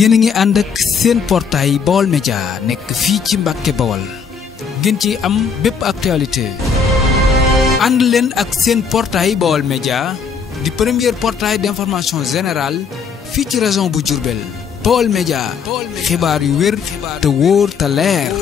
yéen a ngi ànd ak seen portail Baol Média nekk fii ci Mbàkke Bawol ngeen ci am bépp actualité ànd leen ak seen portail Baol Média di premier portail d'information générale fii ci région bu Diourbel. Baol Média xibaar yu wér te wóor te leer.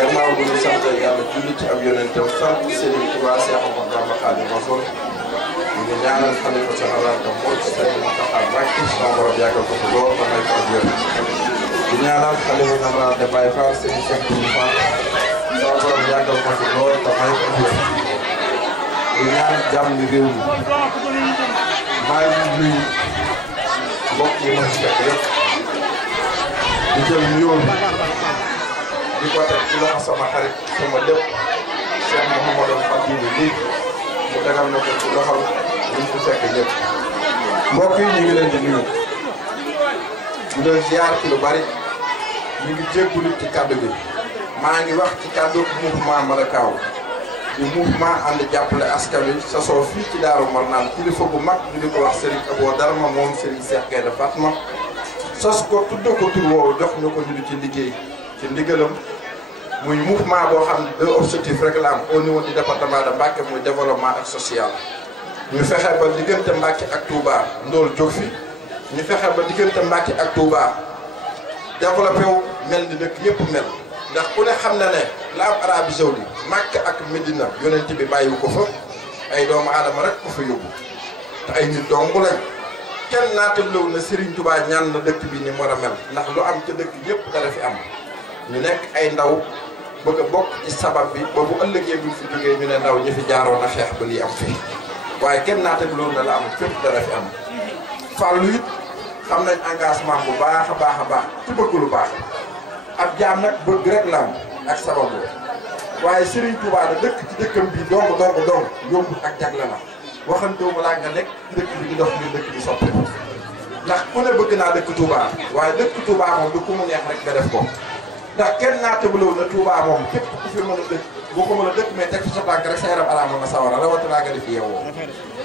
gannaaw bu ñu sant yàlla julli ci ab yonentam sant Serigne Touba Cheikh Ahmadou Bamba Khadimu Rasuul ñu ngi ñaanal xalifa général de Mouride Serigne Mountakha Mbacké sama borom yàggal ko fi lool ba may ko ak wér di ñaanal xalifa général de Baye Fall Serigne Cheikh Boubou Fall sama borom yàggal ko fi lool ba may ko ak wér di ñaan jàmm réew mi maa ngi nuyu mbokk yi ma ci fekk yëpp di jël nuyoo di ko teg ci loxo sama xarit sama lépp Cheikh Mouhamadou Fadilou lii mu tegal na ko ci loxo ñu ko fekk ñëpp mbokk yi ñu ngi leen di nuyu di leen ziar ci lu bari ñu ngi jégalu ci kaddu bi maa ngi wax ci kaddu mouvement Madakaw di mouvement ànd jàppale askan wi sasoo fii ci Daaru Marnaan kilifa bu mag ñu di ko wax Serigne Abo Darma moom Serigne Cheikh Gaïndé Fatma sos ko tudd ko tur woowu jox ñu ko ñu di ci liggéey ci ndigalam muy mouvement boo xam ne deux objectifs rek la am au niveau du département de Mbacké muy développement ak social. ñu fexe ba diggante Mbacké ak Touba ndool jóg fi ñu fexe ba diggante Mbacké ak Touba développé wu mel ni dëkk yëpp mel ndax ku ne xam na ne la am Arabie Saoudite Mbacké ak Medina yonent bi bàyyiwu ko fa ay doomu aadama rek ko fa yóbbu te ay nit dong lañ kenn naatalow na Serigne Touba ñaan na dëkk bi ni war a mel ndax lu am ca dëkk yëpp dara fi am. ñu nekk ay ndaw bëgg a bokk ci sabab bi ba bu ëllëgee bu fi jógee ñu ne ndaw ñi fi jaaroon a xeex ba lii am fii waaye kenn naata bi loolu na la am fépp dara fi am fàllu it xam nañ engagement bu baax a baax ci bëgg lu baax ab jaam nag bëgg rek la am ak sabab boobu waaye Serigne Touba da dëkk ci dëkkam bi dong yomb ak jagle la waxantoo ma laa nga nekk ci dëkk bi di dox ngir dëkk bi soppeeku ndax ku ne bëgg naa dëkk Touba waaye dëkk Touba moom du ku mu neex rek nga def ko ndax kenn naa tëbaloo na Touba moom képp ku fi mën a dëkk boo ko mën a dëkk mais teg fi sa tànk rek sa yaram araama nga sawara rawatina nga def yeewoo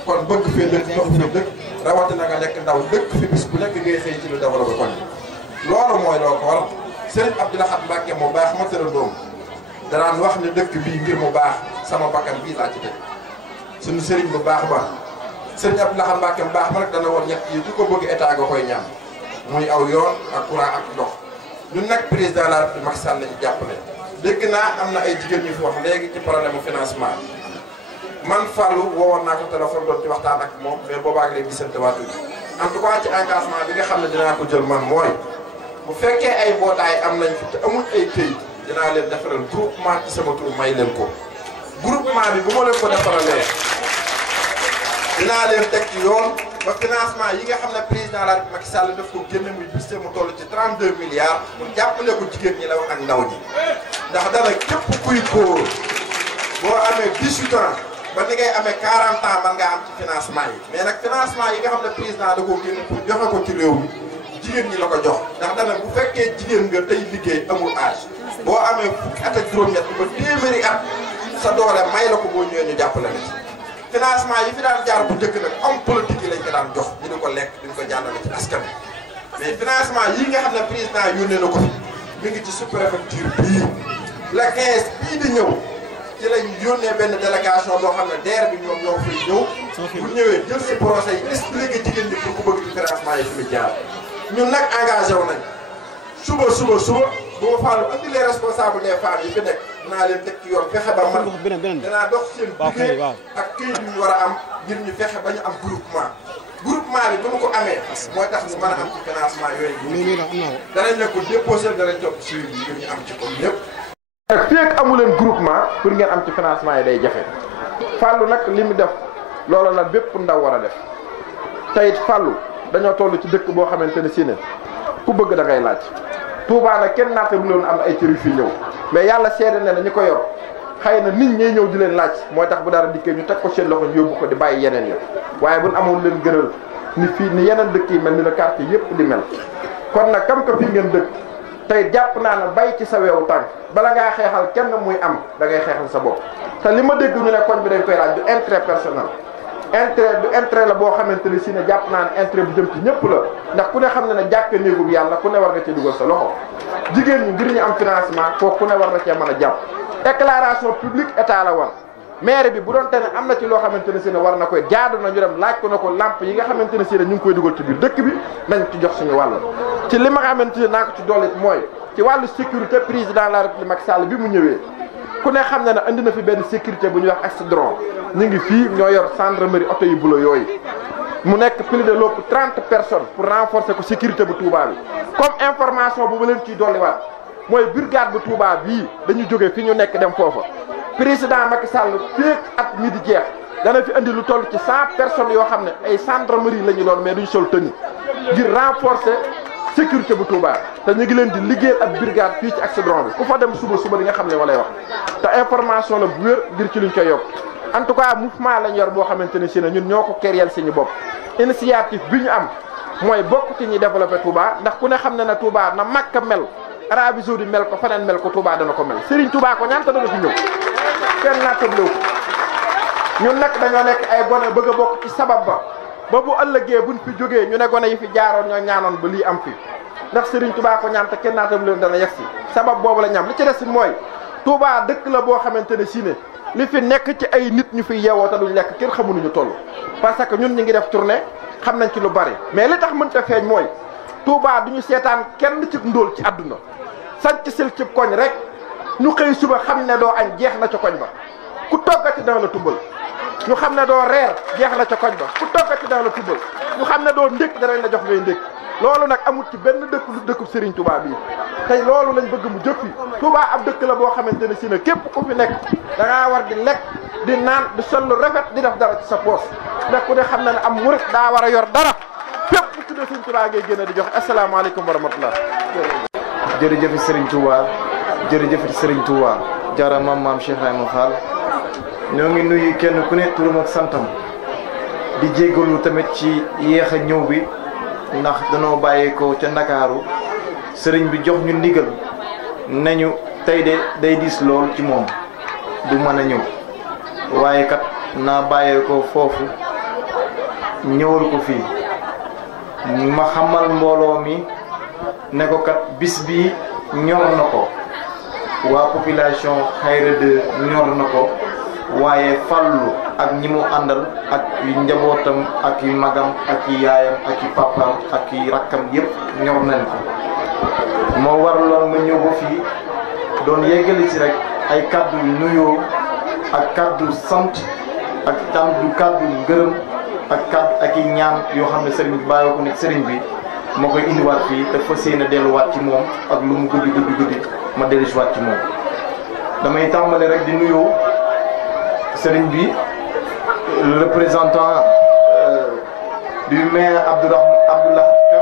kon bëgg fee dëkk dox fi dëkk rawatina nga nekk ndaw dëkk fi bis bu nekk ngay xëy ci lu développé kon loolu mooy loo ko waral Serigne Abdou Lahad Mbacké mu baax ma tëra doom danaan wax ne dëkk bii ngir mu baax sama bakkan bii laa ci teg suñu Serigne bu baax ba Serigne Abdou Lahad Mbacké mu baax ma nag dana woon ñett yi ku ko bëgg état nga koy ñaan muy aw yoon ak courant ak ndox ñun nag président la République Macky Sall la ci jàppale dégg naa am na ay jigéen ñu fi wax léegi ci problème financement man Fallou woowoon naa ko téléphone doon ci waxtaan ak moom mais boobaa léegi gisante waatu en tout cas ci engagement bi nga xam ne dinaa ko jël man mooy bu fekkee ay mbootaay am nañ fi te amul ay këyit dinaa leen defaral groupement ci sama tur may leen ko groupement bi bu ma leen ko defaralee dinaa leen teg ci yoon ba financement yi nga xam ne président la République Macky Sall daf ko génne muy budget mu toll ci 32 milliards pour jàppale ko jigéen ñi la wax ak ndaw ñi ndax dara képp kuy góor boo amee 18 ans ba ni ngay amee 40 ans man ngaa am ci financement yi mais nag financement yi nga xam ne président da koo génne pour joxe ko ci réew mi jigéen ñi la ko jox ndax dana bu fekkee jigéen nga tey liggéey amul âge boo amee fukki at ak juróom-ñett ba téeméeri at sa doole may la ko boo ñëwee ñu jàppale la ci financement yi fi daan jaar bu njëkk nag homme politique yi lañ ko daan jox ñu di ko lekk duñ ko jàllale ci askan wi mais financement yi nga xam ne président yónnee na ko fi mi ngi ci sous-préfecture bii la 15 bii di ñëw ci lañ yónnee benn délégation boo xam ne DER bi ñoom ñoo fay ñëw bu ñëwee jël si projet yi expliqué jigéen ñi pour ku bëgg ci financement yi fi mu jaar ñun nag engagé wu nañ suba bu ma faalu andi les responsables des femmes yi fi nekk naa leen teg ci yoon fexe ba man danaa dox seen liggéey ak këyit yu ñu war a am ngir ñu fexe ba ñu am groupement bi bu ñu ko amee mooy tax ñu mën a am ci financement yooyu danañ ne ko déposé danañ topp suivi bi ngir ñu am ci ko ñëpp fii ak amu leen groupement pour ngeen am ci financement yi day jafe fàllu nag li mu def loolu nag bépp ndaw war a def teyit fàllu dañoo toll ci dëkk boo xamante ne si ne ku bëgg da ngay laaj Touba nag kenn naata bu loon am ay cër yu fi ñëw mais yàlla seede ne na ñi ko yor xëy na nit ñee ñëw di leen laaj mooy tax bu dara dikkee ñu teg ko seen loxo ñu yóbbu ko di bàyyi yeneen ya waaye buñ amoon leen gënal ni fii ni yeneen dëkk yi mel ni la quartier yëpp di mel kon nag kam ko fii ngeen dëkk tey jàpp naa ne bay ci sa weewu tànk bala ngaa xeexal kenn muy am da ngay xeexal sa bopp te li ma dégg ñu ne koñ bi dañ koy laaj du intérêt personnel intérêt la boo xamante ni si ne jàpp naa ne intérêt bu jëm ci ñëpp la ndax ku ne xam ne ne jàkk néegub yàlla ku ne war nga cee dugal sa loxo jigéen ñi ngir ñu am financement foofu ku ne war na cee mën a jàpp déclaration publique état la war maire bi bu doon te ne am na ci loo xamante ne si ne war na koy jaadu na ñu dem laaj ko na ko lamp yi nga xamante ne si ne ñu ngi koy dugal ci biir dëkk bi nañ ci jox suñu wàll ci li ma xamante ne naa ko ci dollit mooy ci wàllu sécurité président de la République Macky Sall bi mu ñëwee ku ne xam ne ne andi na fi benn sécurité bu ñuy wax accidron ñu ngi fii ñoo yor gendarmerie oto yu bulo yooyu mu nekk plus de lépp 30 personnes pour renforcer ko sécurité bu Touba bi comme information bu ma leen ciy dolliwaat mooy brigade bu Touba bii dañu jógee fi ñu nekk dem foofa président Macky Sall féeg at mi di jeex dana fi andi lu toll ci 100 personnes yoo xam ne ay gendarmerie la ñu doon mais duñu sol tenue ngir renforcer sécurité bu Touba te ñu ngi leen di liggéeyal ak brigade fii ci accidron bi ku fa dem suba di nga xam ne ma lay wax te information la bu wér ngir ci luñ koy yokk en tout cas mouvement lañ yor boo xamante ne si ne ñun ñoo ko kéréel suñu bopp initiative bi ñu am mooy bokk ci ñi développé Touba ndax ku ne xam ne ne Touba na Makka mel Arabie Saoudite mel ko faneen mel ko Touba dana ko mel Serigne Touba ko ñaanta dana fi ñëw kenn naattablewu ko ñun nag dañoo nekk ay gone bëgg a bokk ci sabab ba bu ëllëgee buñ fi jógee ñu ne gone yi fi jaaroon ñoo ñaanoon ba lii am fi ndax Serigne Touba ko ñaan te kenn naattablewu dana yegg si sabab boobu la ñam li ci des si mooy Touba dëkk la boo xamante ne si ne li fi nekk ci ay nit ñu fi yeewoo te duñ lekk kenn xamuñu ñu toll parce que ñun ñu ngi def tournée xam nañ ci lu bari mais li tax mënta feeñ mooy Touba duñu seetaan kenn ci ndóol ci àdduna sanc sil cib koñ rek ñu xëy suba xam ne doo añ jeex na ca koñ ba ku toggati dana la tubbal ñu xam ne doo reer jeex na ca koñ ba ku toggati dana la tubbal ñu xam ne doo ndékk danañ la jox ngay ndékk loolu nag amul ci benn dëkk lu dëkkub Serigne Touba bii tey loolu lañ bëgg mu jëf fi Touba ab dëkk la boo xamante ne si ne képp ku fi nekk da ngaa war di lekk di naan di sol lu rafet di def dara ci sa poos ndax ku ne xam na ne am murit daa war a yor dara fépp ku tuddee Serigne Touba ngay génne di jox asalaamaaleykum wa rahmatullah jërëjëf Serigne Touba jërëjëf Serigne Touba jaaraama maam Cheikh Ibrahima Fall ñoo ngi nuyu kenn ku ne turam ak santam di jéggalu tamit ci yéex a ñëw bi ndax danoo bàyyeekoo ca Ndakaaru sëriñ bi jox ñu ndigal nañu tey de day diis lool ci moom du mën a ñëw waaye kat naa bàyyeekoo foofu ñëwal ko fii ma xamal mbooloo mi ne ko kat bis bi ñor na ko waa population Xayra de ñor na ko waaye Fallu ak ñi mu àndal ak njabootam ak i magam ak i yaayam ak i papaam ak i rakkam yëpp ñor nañ ko moo waraloon ma ñëw ba fii doon yeggali ci rek ay kaddu nuyoo ak kaddu sant ak kaddu ngërëm ak i ñaan yoo xam ne sëriñ bi bàyyi ko ne sëriñ bi moo koy indiwaat fii te fas yéene delluwaat ci moom ak lu mu guddi ma dellusiwaat ci moom damay tàmbale rek di nuyoo sëriñ bi le représentant du maire Abdoulaye Ka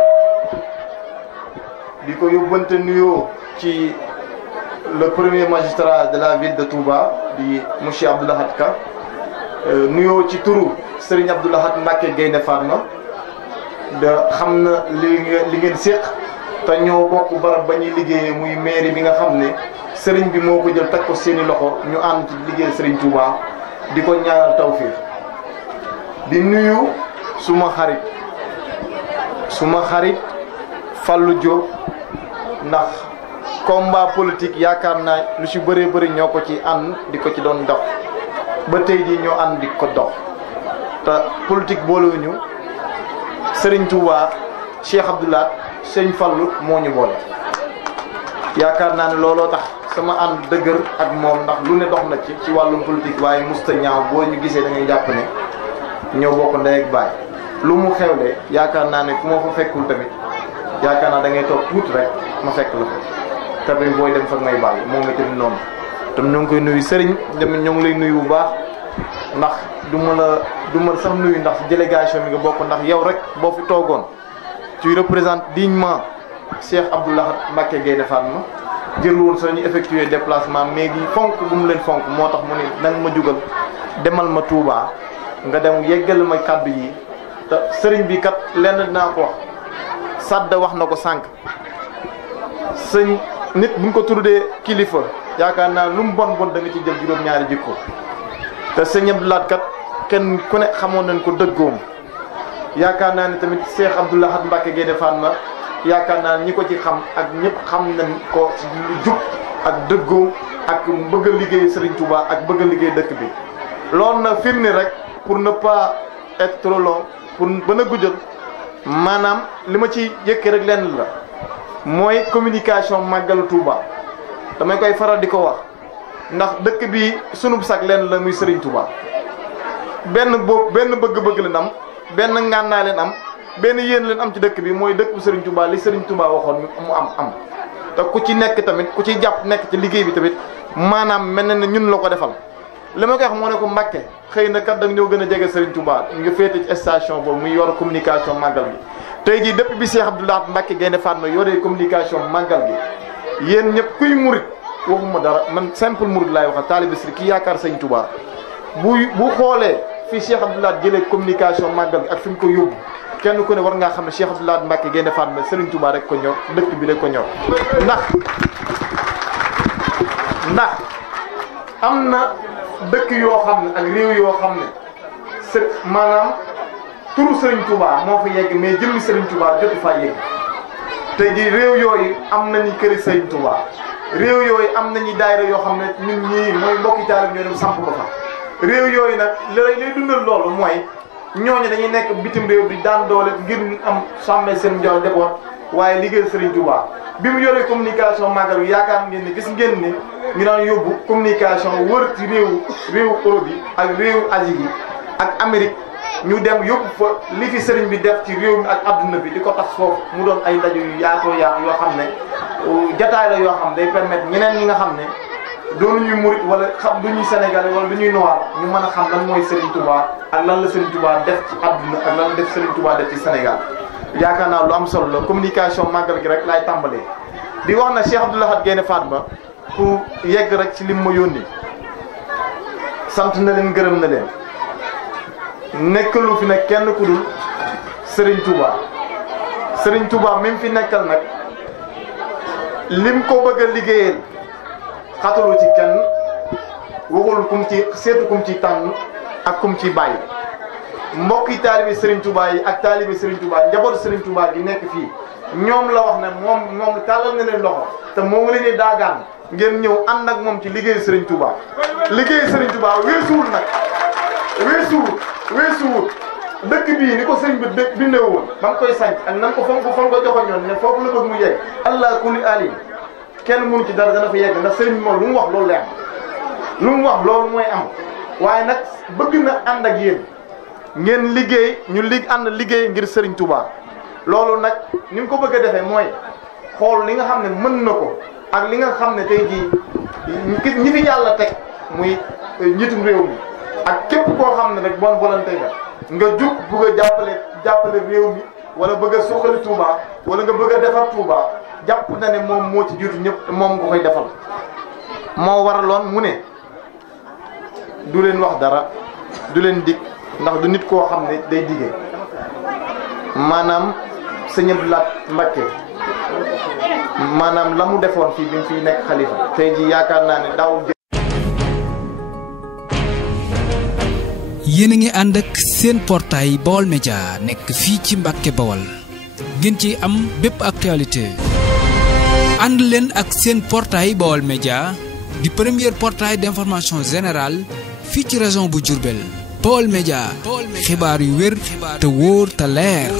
di ko yóbbante nuyoo ci le premier magistrat de la ville de Touba di monsieur Abdoulaye Ka nuyoo ci turu Serigne Abdoulaye Mbacké Gaïndé Fatma da xam na li ngeen séq te ñoo bokk barab ba ñuy liggéeyee muy mairie bi nga xam ne sëriñ bi moo ko jël teg ko seeni loxo ñu ànd ci liggéey Serigne Touba di ko ñaanal tawfiix di nuyu suma xarit Fallou Diop ndax combat politique yaakaar naa lu ci bëree bëri ñoo ko ci ànd di ko ci doon dox ba tey jii ñoo ànd di ko dox te politique boolewuñu Serigne Touba Cheikh Abdoulaye Sëñ Fallou moo ñu boole yaakaar naa ne looloo tax sama ànd dëgër ak moom ndax lu ne dox na ci wàllum politique waaye musta ñaaw boo ñu gisee da ngay jàpp ne ñoo bokk ndey ak baay lu mu xewle yaakaar naa ne ku ma fa fekkul tamit yaakaar naa da ngay toog tuuti rek ma fekk la ko tamit booy dem fag may baal moom itamit noonu tam ñoo ngi koy nuyu sëriñ tamit ñoo ngi lay nuyu bu baax ndax du ma sax nuyu ndax délégation bi nga bokk ndax yow rek boo fi toogoon tu représentes dignement Cheikh Abdoulaye Mbacké Gaïndé Fatma jël woon soo ñu effectuer déplacement mais gi fonk bu mu leen fonk moo tax mu ne nanga ma jugal demal ma Touba nga dem yeggal ma kàddu yi te sëriñ bi kat lenn dinaa ko wax Sadda wax na ko sànq sëñ nit buñ ko tuddee kilifa yaakaar naa lu mu bon bon da nga ci jël juróom-ñaari jikko te sëñ Abdou Lahad kat kenn ku ne xamoon nañ ko dëggoom yaakaar naa ne tamit Cheikh Abdou Lahad Mbacké Gaïndé Fatma yaakaar naa ñi ko ci xam ak ñëpp xam nañ ko ci lu jub ak dëggoom ak bëgg a liggéey Serigne Touba ak bëgg a liggéey dëkk bi. loolu na firnde rek pour ne pas être trop long pour bën a guddal maanaam li ma ci yëkkee rek lenn la mooy communication màggalu Touba damay koy faral di ko wax ndax dëkk bi sunu sac lenn la muy Serigne Touba benn bëgg-bëgg leen am benn ngànnaay leen am benn yéen leen am ci dëkk bi mooy dëkk bu Serigne Touba li Serigne Touba waxoon mu am te ku ci nekk tamit ku ci jàpp nekk ci liggéey bi tamit maanaam mel na ne ñun la ko defal. li ma koy wax moo ne ko Mbacké xëy na kat da nga ñëw gën a jege Serigne Touba nga féete ci station boobu muy yor communication màggal gi tey jii depuis bi Cheikh Abdou Lahad Mbacké Gaïndé Fatma yoree communication màggal gi yéen ñëpp kuy murit waxuma dara man simple murit laay wax taalibe Serigne ki yaakaar Serigne Touba bu xoolee fii Cheikh Abdou Lahad jëlee communication màggal gi ak fi mu ko yóbbu kenn ku ne war ngaa xam ne Cheikh Abdou Lahad Mbacké Gaïndé Fatma Serigne Touba rek ko ñor dëkk bi rek ko ñor ndax am na dëkk yoo xam ne ak réew yoo xam ne maanaam turu Serigne Touba moo fa yegg mais jëmmi Serigne Touba jotu faa yegg tey jii réew yooyu am nañu këri Serigne Touba réew yooyu am nañu daayira yoo xam ne ñun ñii mooy mbokki taalib ñoo dem samp ko fa réew yooyu nag lay dundal loolu mooy ñooñu dañuy nekk bitim réew di daan doole ngir ñu am sàmmee seen njaw njaboot waaye liggéey Serigne Touba bi mu yoree communication màggal bi yaakaar ngeen ne gis ngeen ne ñu daan yóbbu communication wër ci réewu Europe yi ak réewu Asie yi ak Amérique ñu dem yóbbu fa li fi Serigne bi def ci réew mi ak adduna bi di ko tax foofu mu doon ay ndaje yu yaatoo yaatu yoo xam ne jataay la yoo xam day permettre ñeneen ñi nga xam ne doonu ñuy murit wala xam du ñuy sénégalais wala du ñuy noir ñu mën a xam lan mooy Serigne Touba ak lan la Serigne Touba def ci adduna ak lan la def Serigne Touba def ci Sénégal yaakaar naa lu am solo la communication màggal gi rek laay tàmbalee di wax na Cheikh Abdou Lahad Gaïndé Fatma pour yegg rek ci lim ma yónni sant na leen gërëm na leen nekkalu fi nag kenn ku dul Serigne Touba même fi nekkal nag lim ko bëgg a liggéeyal xatalu ci kenn waxul kum ci seetu kum ci tànn ak kum ci bàyyi mbokki taalibe Serigne Touba yi ak taalibe Serigne Touba njaboot Serigne Touba gi nekk fii ñoom la wax ne moom tàllal na leen loxo te moo ngi leen di daagaan ngeen ñëw ànd ak moom ci liggéey Serigne Touba liggéey Serigne Touba weesuwul nag weesuwul dëkk bii ni ko Serigne bi bindee woon ba nga koy sanc ak nan ko fan ko joxoñoon ne foofu la bëgg mu yegg allah kulli alim kenn mënu ci dara dana fa yegg ndax Serigne bi moom lu mu wax loolu lay am lu mu wax loolu mooy am waaye nag bëgg na ànd ak yéen ngeen liggéey ñu ànd liggéey ngir Serigne Touba loolu nag ni mu ko bëgg a defee mooy xool li nga xam ne mën na ko ak li nga xam ne tey jii ñi fi yàlla teg muy njiitum réew mi ak képp koo xam ne rek bonne volonté nga jug bëgg a jàppale réew mi wala bëgg a suqali Touba wala nga bëgg a defar Touba jàpp na ne moom moo ci jiitu ñëpp moom nga koy defal moo waraloon mu ne du leen wax dara du leen dig ndax du nit koo xam ne day dige maanaam Sëñ Abdou Lahad Mbacké maanaam la mu defoon fii bi mu fiy nekk xalifa tey ji yaakaar naa ne daaw. yéen a ngi ànd ak seen portail Baol Média nekk fii ci Mbacké Bawol ngeen ci am bépp actualité ànd leen ak seen portail Baol Média di premier portail d'information générale fii ci région bu Diourbel Baol Média xibaar yu wér te wóor te leer